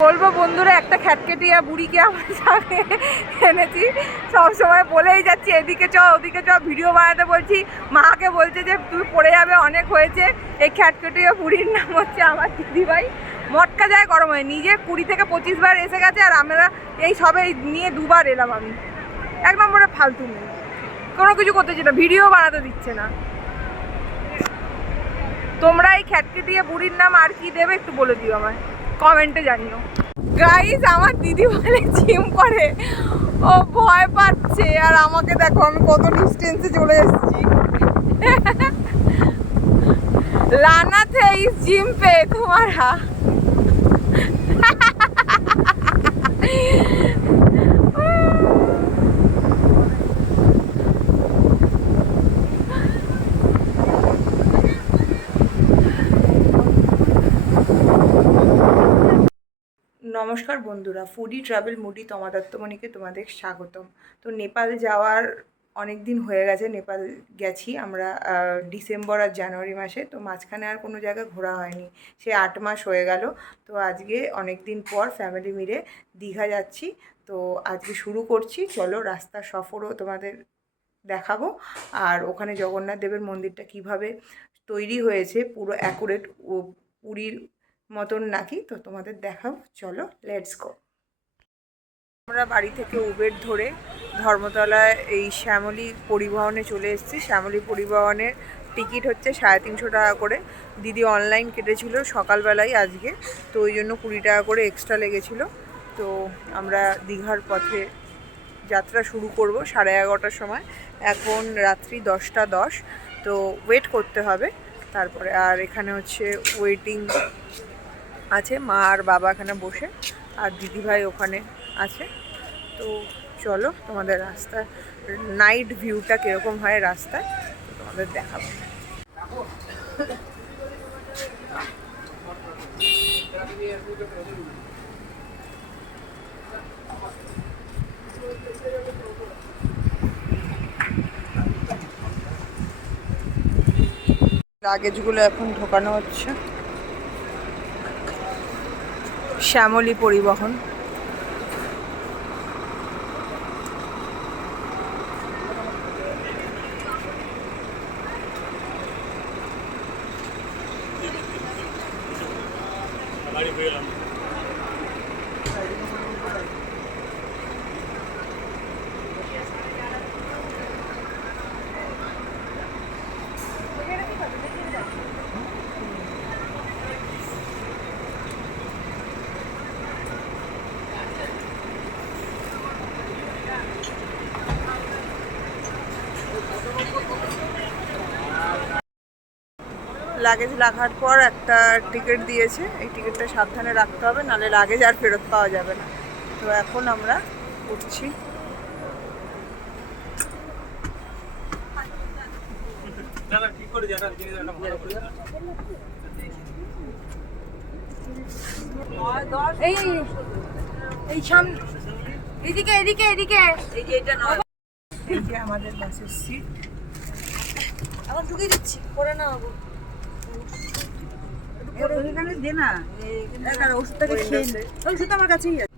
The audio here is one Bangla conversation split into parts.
বলবো বন্ধুরা, একটা খ্যাটকেটিয়া বুড়িকে আমার সঙ্গে এনেছি। সবসময় বলেই যাচ্ছি এদিকে চ ওদিকে চ, ভিডিও বানাতে বলছি, মাকে বলছে যে তুমি পড়ে যাবে, অনেক হয়েছে। এই খ্যাটকেটিয়া বুড়ির নাম হচ্ছে আমার দিদিভাই। মটকা যায় গরম হয়, নিজে 20 থেকে 25 বার এসে গেছে, আর আমরা এই সবে নিয়ে 2 বার এলাম। আমি 1 নম্বরে ফালতু নেই, কোনো কিছু করতেছি না, ভিডিও বানাতে দিচ্ছে না। তোমরা এই খ্যাটকেটিয়া বুড়ির নাম আর কি দেবে একটু বলে দিও আমায়, কমেন্টে জানিও। গাইস, আমার দিদি বলে জিম করে, ও ভয় পাচ্ছে, আর আমাকে দেখো আমি কত ডিস্টেন্সে চলে এসেছি। लानत है इस जिम पे तुम्हारा। নমস্কার বন্ধুরা, ফুডি ট্রাভেল মুডি তমাদত্তমণিকে তোমাদের স্বাগতম। তো নেপাল যাওয়ার অনেক দিন হয়ে গেছে, নেপাল গেছি আমরা ডিসেম্বর আর জানুয়ারি মাসে। তো মাঝখানে আর কোনো জায়গায় ঘোরা হয়নি, সে 8 মাস হয়ে গেল। তো আজকে অনেক দিন পর ফ্যামিলি মিলে দীঘা যাচ্ছি। তো আজকে শুরু করছি, চলো রাস্তার সফরও তোমাদের দেখাবো। আর ওখানে জগন্নাথ দেবের মন্দিরটা কিভাবে তৈরি হয়েছে, পুরো অ্যাকুরেট পুরীর মতন নাকি, তো তোমাদের দেখাবো। চলো, লেটস গো। আমরা বাড়ি থেকে উবের ধরে ধর্মতলায় এই শ্যামলী পরিবহনে চলে এসেছি। শ্যামলী পরিবহনের টিকিট হচ্ছে 350 টাকা করে। দিদি অনলাইন কেটেছিল সকালবেলায় আজকে, তো ওই জন্য 20 টাকা করে এক্সট্রা লেগেছিল। তো আমরা দীঘার পথে যাত্রা শুরু করব 11:30টার সময়। এখন রাত্রি 10টা 10, তো ওয়েট করতে হবে তারপরে। আর এখানে হচ্ছে ওয়েটিং আছে, মা আর বাবা এখানে বসে, আর দিদিভাই ওখানে আছে। তো চলো তোমাদের রাস্তায় নাইট ভিউটা কীরকম হয় রাস্তায় তোমাদের দেখাবো। লাগেজগুলো এখন ঢোকানো হচ্ছে। শ্যামলী পরিবহন। লাগেজ রাখার পর একটা টিকিট দিয়েছে, এই টিকিটটা সাবধানে রাখতে হবে, নাহলে লাগেজ আর ফেরত পাওয়া যাবে না। তো এখন আমরা উঠছি। এই এই সামনে, এদিকে এদিকে এদিকে, এই যে এটা নয়, এই যে আমাদের বাসের সিট। এখন ঢুকিয়ে দিচ্ছি, করে না বাবু, দে না, ওষুধটাকে খেয়ে নে। ওষুধ আমার কাছেই আছে,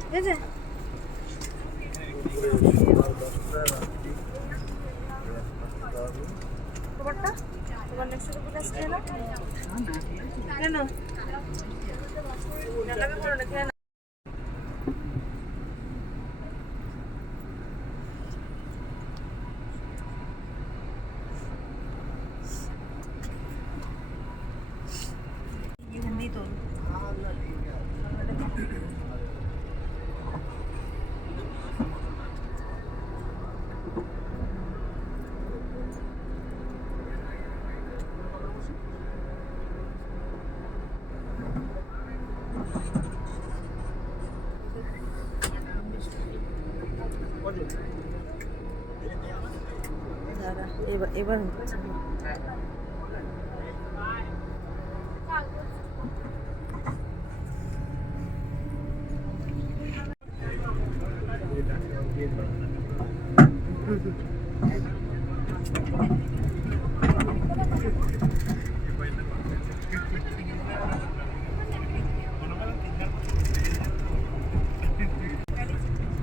ঠিক আছে? তোমারটা, তোমার নেক্সট রুপিটা খেয়ে নাও। কেন লাগে করো না, খেয়ে নাও। এবার হচ্ছে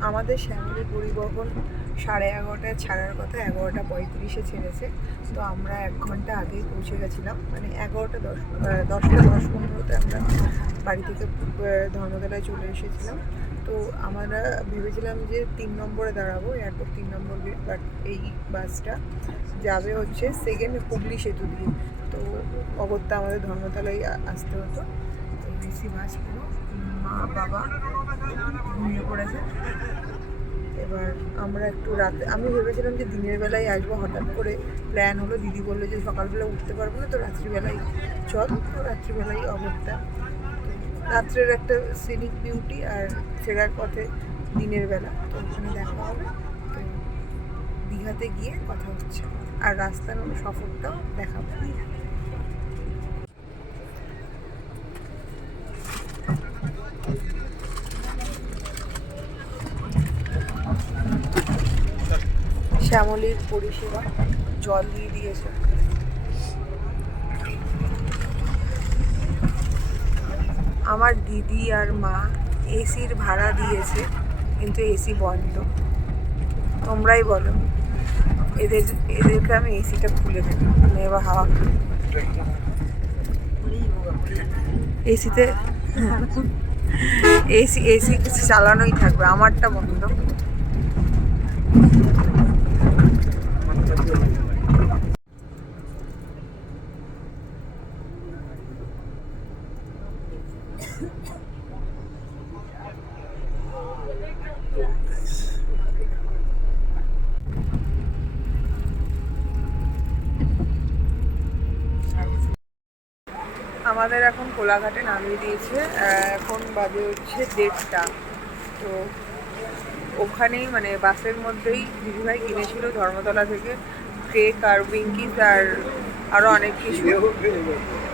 আমাদের শ্যামলী পরিবহন 11:30টায় ছাড়ার কথা, 11:35-এ ছেড়েছে। তো আমরা 1 ঘন্টা আগেই পৌঁছে গেছিলাম, মানে 11:10 10:15-তে আমরা বাড়ি থেকে ধর্মতলায় চলে এসেছিলাম। তো আমরা ভেবেছিলাম যে 3 নম্বরে দাঁড়াবো, এয়ারপোর্ট 3 নম্বর গেট, বাট এই বাসটা যাবে হচ্ছে সেকেন্ড হুগলি সেতু দিয়ে। তো অগত্যা আমাদের ধর্মতলায় আসতে হতো। এসি বাস পুরো, মা বাবা ঘুমিয়ে পড়েছে। এবার আমরা একটু রাতে, আমি ভেবেছিলাম যে দিনের বেলায় আসবো, হঠাৎ করে প্ল্যান হলো, দিদি বললো যে সকালবেলা উঠতে পারবো না, তো রাত্রিবেলায় চল। তো রাত্রিবেলায় অগত্যা রাত্রের একটা সিনিক বিউটি, আর ফেরার পথে দিনের বেলা, তো ওখানে দেখা হবে। তো দীঘাতে গিয়ে কথা হচ্ছে, আর রাস্তার সফরটাও দেখাবো। শ্যামলীর পরিষেবা, জল দিয়ে দিয়েছে। আমার দিদি আর মা এসির ভাড়া দিয়েছে, কিন্তু এসি বন্ধ। তোমরাই বলো, এদেরকে আমি এসিটা খুলে দেবো, মানে এবার হাওয়া এসিতে এসি এসি চালানোই থাকবে, আমারটা বন্ধ। আমাদের এখন কোলাঘাটে নামিয়ে দিয়েছে, এখন বাজে হচ্ছে 1:30। তো ওখানেই মানে বাসের মধ্যেই দিদিভাই কিনেছিল ধর্মতলা থেকে কেক আর উইঙ্কিস আর আরও অনেক কিছু।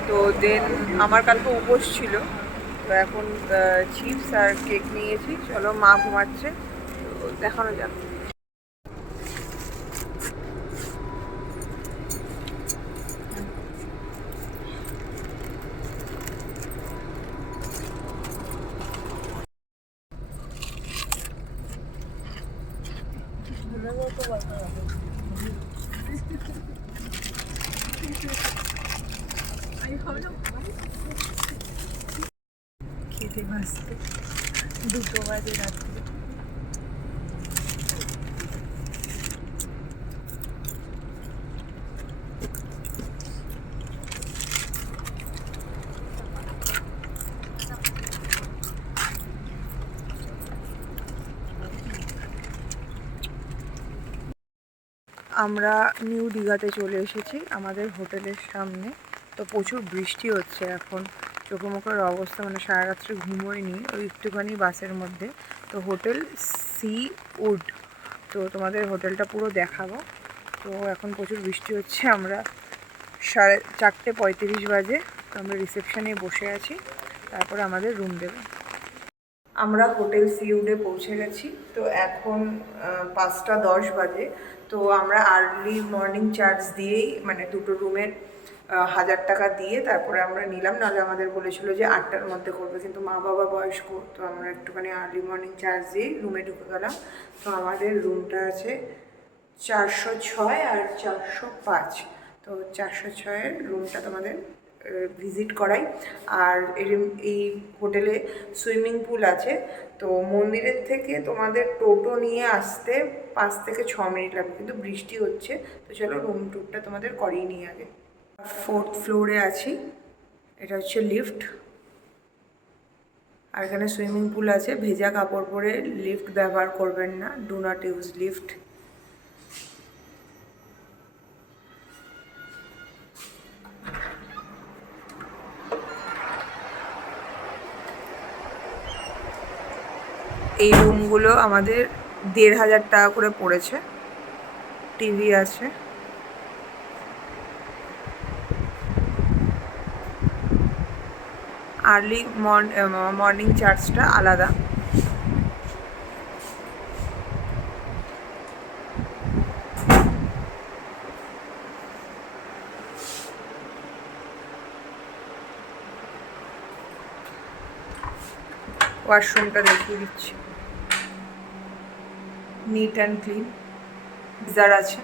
তো দেন আমার কালকে উপোস ছিল, তো এখন চিপস আর কেক নিয়েছি। চলো, মা ঘুমাচ্ছে, তো দেখানো যাক। খেতে বাঁচতে 2টো বাজে রাত্রে। আমরা নিউ দীঘাতে চলে এসেছি, আমাদের হোটেলের সামনে। তো প্রচুর বৃষ্টি হচ্ছে এখন, চোখে মুখের অবস্থা মানে সারা রাত্রে ঘুমোয়নি, ওই একটুখানি বাসের মধ্যে। তো হোটেল সি উড, তো তোমাদের হোটেলটা পুরো দেখাবো। তো এখন প্রচুর বৃষ্টি হচ্ছে, আমরা 4:35 বাজে, তো আমরা রিসেপশনে বসে আছি, তারপরে আমাদের রুম দেবে। আমরা হোটেল সিউডে পৌঁছে গেছি। তো এখন 5:10 বাজে। তো আমরা আর্লি মর্নিং চার্জ দিয়েই, মানে 2টো রুমের 1000 টাকা দিয়ে তারপরে আমরা নিলাম। নাহলে আমাদের বলেছিল যে 8টার মধ্যে করবে, কিন্তু মা বাবা বয়স্ক, তো আমরা একটুখানি আর্লি মর্নিং চার্জ দিয়েই রুমে ঢুকে গেলাম। তো আমাদের রুমটা আছে 406 আর 405। তো 406-এর রুমটা তোমাদের ভিজিট করাই। আর এই হোটেলে সুইমিং পুল আছে। তো মন্দিরের থেকে তোমাদের টোটো নিয়ে আসতে 5 থেকে 6 মিনিট লাগবে, কিন্তু বৃষ্টি হচ্ছে। তো চলো রুম টুরটা তোমাদের করিয়ে নিয়ে আগে। 4th ফ্লোরে আছি, এটা হচ্ছে লিফট। আর এখানে সুইমিং পুল আছে, ভেজা কাপড় পরে লিফট ব্যবহার করবেন না, ডু নট ইউজ লিফট। এই রুমগুলো আমাদের 1,500 টাকা করে পড়েছে। টিভি আছে, আর্লি মর্নিং চার্জটা আলাদা। ওয়াশরুমটা দেখিয়ে দিচ্ছি। নিট অ্যান্ড ক্লিন, গিজার আছে।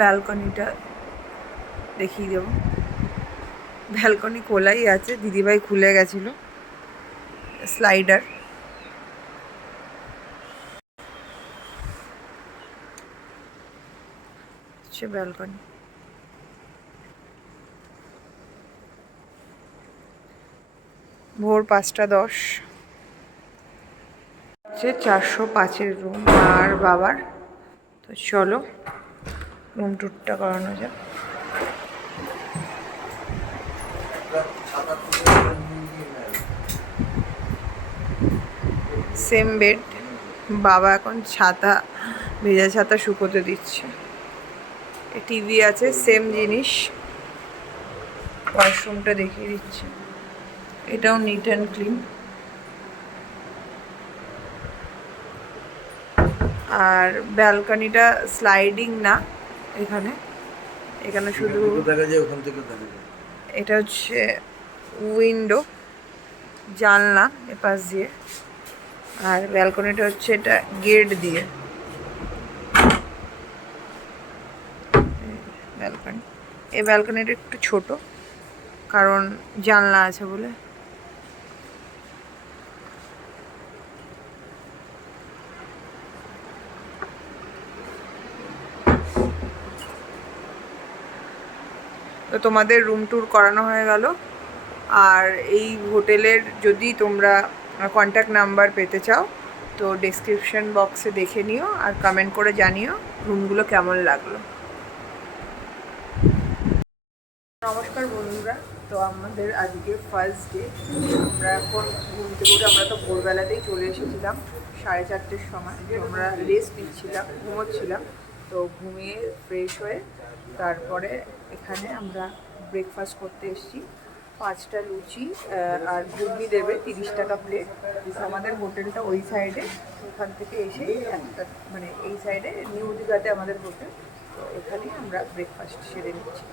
ব্যালকনিটা দেখিয়ে দেবো। ব্যালকনি খোলাই আছে, দিদিভাই খুলে গেছিলো। Slider, balcony. ভোর 5:10 হচ্ছে 405-এর রুম আর বাবার। তো চলো রুম টুরটা করানো যাক। সেম বেড, বাবা এখন ছাতা, ভেজা ছাতা শুকোতে দিচ্ছে। টিভি আছে, সেম জিনিস। ওয়াশরুমটা দেখিয়ে দিচ্ছে, এটাও নিট অ্যান্ড ক্লিন। আর ব্যালকনিটা স্লাইডিং না, এখানে শুধু এটা হচ্ছে উইন্ডো, জানলা এপাশ দিয়ে। আর ব্যালকনিটা হচ্ছে এটা গেট দিয়ে। ব্যালকনি, এই ব্যালকনিটা একটু ছোট, কারণ জানলা আছে বলে। তো তোমাদের রুম ট্যুর করানো হয়ে গেল। আর এই হোটেলের যদি তোমরা কন্ট্যাক্ট নাম্বার পেতে চাও তো ডেসক্রিপশন বক্সে দেখে নিও আর কমেন্ট করে জানিও রুমগুলো কেমন লাগলো। নমস্কার বন্ধুরা, তো আমাদের আজকে ফার্স্ট ডে। আমরা এখন ঘুম থেকে উঠে, আমরা তো ভোরবেলাতেই চলে এসেছিলাম 4:30-র সময়। তো আমরা রেস্ট নিচ্ছিলাম, ঘুমোচ্ছিলাম। তো ঘুমিয়ে ফ্রেশ হয়ে তারপরে এখানে আমরা ব্রেকফাস্ট করতে এসেছি। 5টা লুচি আর ঘুগনি দেবে, 30 টাকা প্লেট। আমাদের হোটেলটা ওই সাইডে, ওখান থেকে এসে একটা মানে এই সাইডে নিউ দীঘাতে আমাদের হোটেল। তো এখানে আমরা ব্রেকফাস্ট সেরে নিচ্ছি।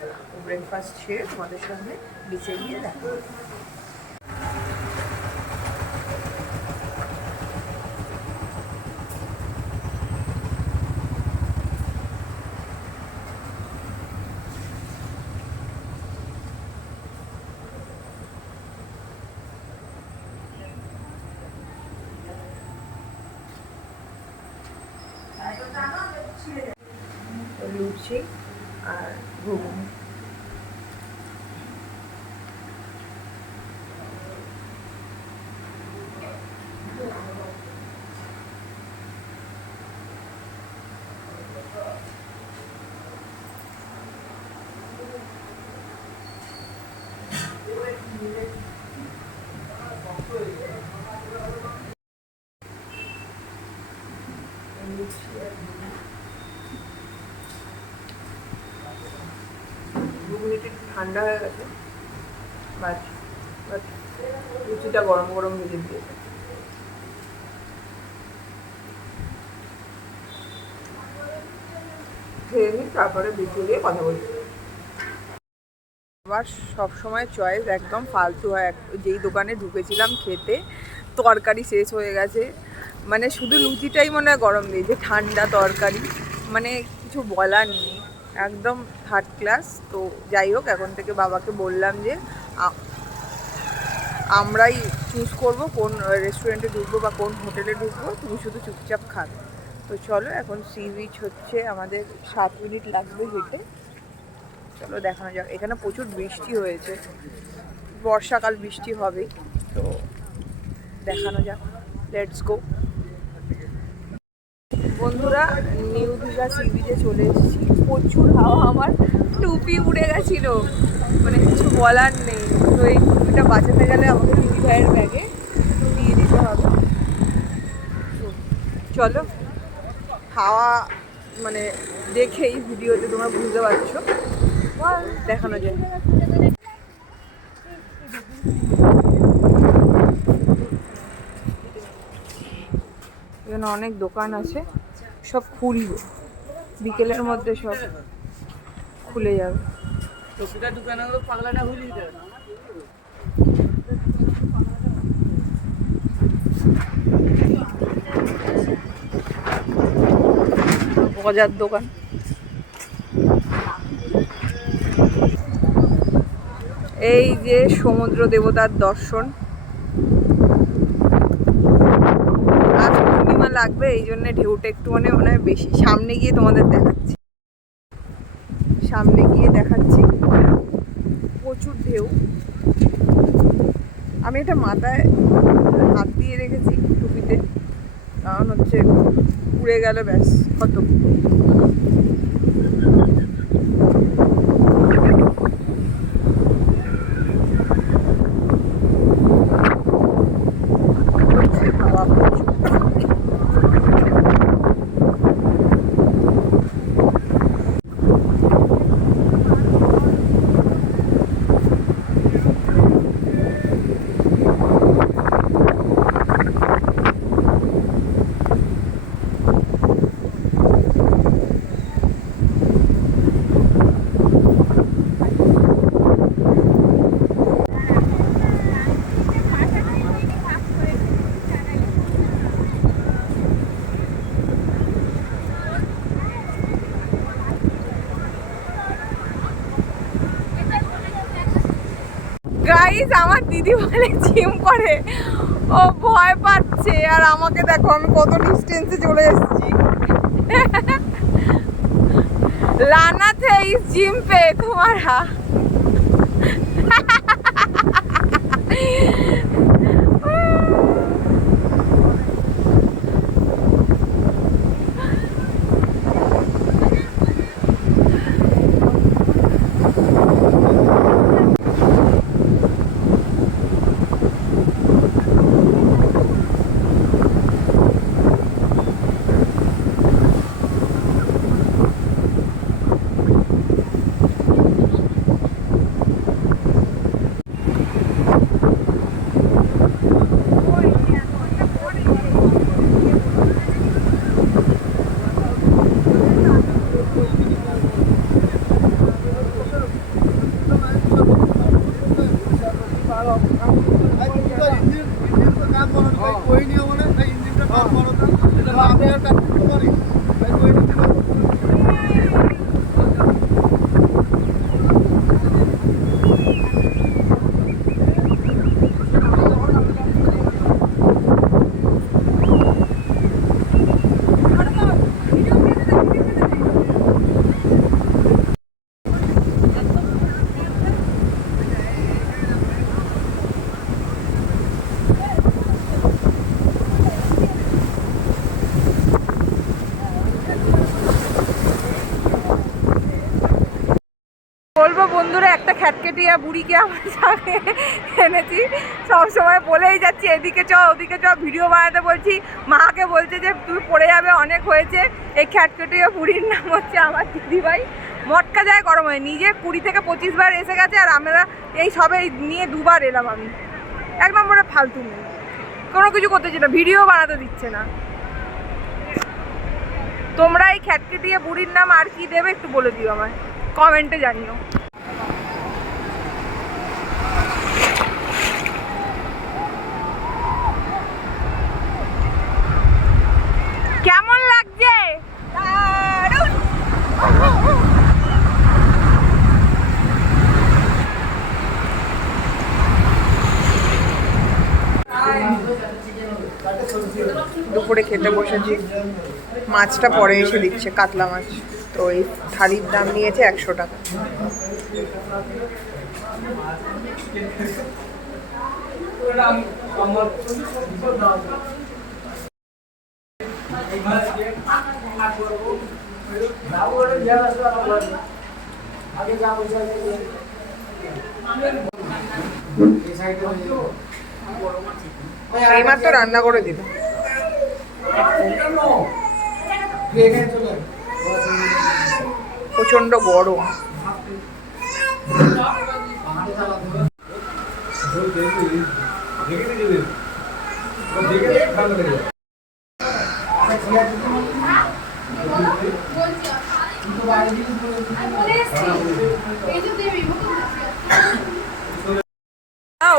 ব্রেকফাস্ট সেরে তোমাদের সঙ্গে নিচে গিয়ে দেখা। লুচি আর ঘুগনি। ঘুগনিটা একটু ঠান্ডা হয়ে গেছে, বাট লুচিটা গরম গরম ভেজে দিয়েছে। খেয়ে নিই, তারপরে বিকেলে কথা বলছি। আবার সবসময় চয়েস একদম ফালতু হয়। যেই দোকানে ঢুকেছিলাম খেতে, তরকারি শেষ হয়ে গেছে, মানে শুধু লুচিটাই মনে হয় গরম দিয়েছে, ঠান্ডা তরকারি, মানে কিছু বলার নেই, একদম থার্ড ক্লাস। তো যাই হোক, এখন থেকে বাবাকে বললাম যে আমরাই চুজ করবো কোন রেস্টুরেন্টে ঢুকবো বা কোন হোটেলে ঢুকবো, তুমি শুধু চুপচাপ খাবে। তো চলো, এখন সি বিচ হচ্ছে আমাদের 7 মিনিট লাগবে হেঁটে। চলো দেখানো যাক। এখানে প্রচুর বৃষ্টি হয়েছে, বর্ষাকাল, বৃষ্টি হবেই। তো দেখানো যাক, লেটস গো। বন্ধুরা, নিউ দীঘা সি বিচে চলে এসেছি। প্রচুর হাওয়া, আমার টুপি উড়ে গেছিল, মানে কিছু বলার নেই। তো এই টুপিটা বাঁচাতে গেলে আমাকে দিদি ভাইয়ের ব্যাগে দিয়ে দিতে হবে। চলো, হাওয়া মানে দেখেই ভিডিওতে তোমরা বুঝতে পারছো, দেখানো যায়। এখানে অনেক দোকান আছে, সব খুলবে বিকেলের মধ্যে, সব খুলে যাবে। তো সেটা দোকানগুলো পাগলাটা হয়ে যেতে গজার দোকান। এই যে সমুদ্র দেবতার দর্শন। আজ পূর্ণিমা লাগবে, এই জন্য ঢেউটা একটু মনে হয় বেশি। সামনে গিয়ে তোমাদের দেখাচ্ছি, সামনে গিয়ে দেখাচ্ছি প্রচুর ঢেউ। আমি এটা মাথায় হাত দিয়ে রেখেছি টুপিতে, কারণ হচ্ছে উড়ে গেলে ব্যাস কত। গাইস, আমার দিদি বলে জিম করে, ও ভয় পাচ্ছে। আর আমাকে দেখো, আমি কত ডিস্টেন্সে চলে এসেছি। लानत है इस जिम पे तुम्हारा। বলবো বন্ধুরা, একটা খ্যাটকেটিয়া বুড়িকে আমার সঙ্গে এনেছি। সবসময় বলেই যাচ্ছি এদিকে চ ওদিকে চ, ভিডিও বানাতে বলছি, মাকে বলছে যে তুই পড়ে যাবে, অনেক হয়েছে। এই খ্যাটকেটিয়া বুড়ির নাম হচ্ছে আমার দিদিভাই। মটকা যায় গরম হয়, নিজে 20 থেকে 25 বার এসে গেছে, আর আমরা এই সবে নিয়ে 2 বার এলাম। আমি 1 নম্বরে ফালতু নেই, কোনো কিছু করতেছি না, ভিডিও বানাতে দিচ্ছে না। তোমরা এই খ্যাটকেটিয়া বুড়ির নাম আর কি দেবে একটু বলে দিও আমায়, কমেন্টে জানিও। কেমন লাগছে? দুপুরে খেতে বসেছি, মাছটা পরে এসে দিচ্ছে, কাতলা মাছ। তো এই থালির দাম নিয়েছে 100 টাকা। এইমাত্র রান্না করে দিল। প্রচন্ড গরম।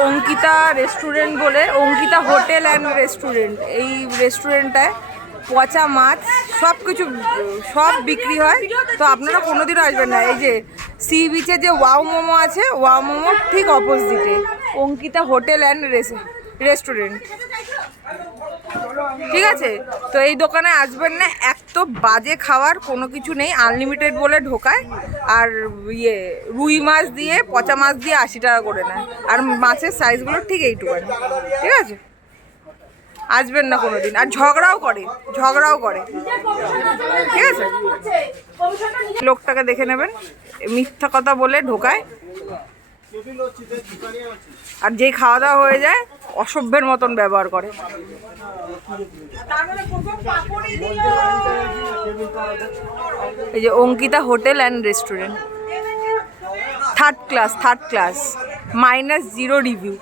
অঙ্কিত অঙ্কিতা রেস্টুরেন্ট বলে, অঙ্কিতা হোটেল অ্যান্ড রেস্টুরেন্ট। এই রেস্টুরেন্টটায় পচা মাছ সব কিছু সব বিক্রি হয়। তো আপনারা কোনোদিনও আসবেন না। এই যে সি বিচে যে ওয়াও মোমো আছে, ওয়াও মোমোর ঠিক অপোজিটে অঙ্কিতা হোটেল অ্যান্ড রেস্টুরেন্ট, ঠিক আছে? তো এই দোকানে আসবেন না, এক তো বাজে খাওয়ার, কোনো কিছু নেই, আনলিমিটেড বলে ঢোকায়। আর ইয়ে রুই মাছ দিয়ে পচা মাছ দিয়ে 80 টাকা করে নেয়, আর মাছের সাইজগুলো ঠিক এইটুকানি, ঠিক আছে? আসবেন না কোনো দিন। আর ঝগড়াও করে, ঠিক আছে? লোকটাকে দেখে নেবেন, মিথ্যা কথা বলে ঢোকায়, আর যেই খাওয়া দাওয়া হয়ে যায় অসভ্যের মতন ব্যবহার করে। এই যে Ankita hotel and restaurant, third class, -0 review.